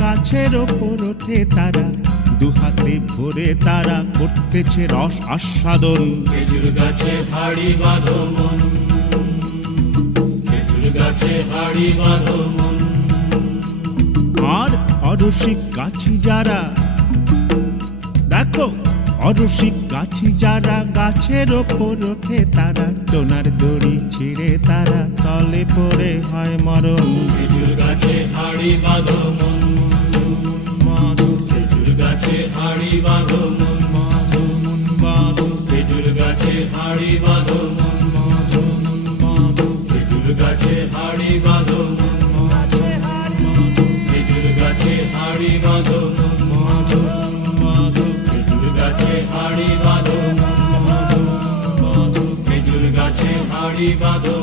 গাছের ওপর ওঠে তারা, দুহাতে ভরে তারা করতেছে রস আস্বাদন। খেজুর গাছে হাড়ি বাঁধো মন, খেজুর গাছে হাড়ি বাঁধো মন। আর অরসিক গাছি যারা, দেখো অরসিক গাছি যারা, গাছের ওপর ওঠে তারা, টোনার দড়ি ছিঁড়ে তারা তলে পড়ে হয় মরণ। খেজুর গাছে হাড়ি বাঁধো মন, খেজুর গাছে হাড়ি বাঁধো মন, খেজুর গাছে হাড়ি বাঁধো মন, খেজুর গাছে হাড়ি বাঁধো মন, খেজুর গাছে হাড়ি বাঁধো মন, খেজুর গাছে হাড়ি বাঁধো মন, খেজুর গাছে হাড়ি বাঁধো।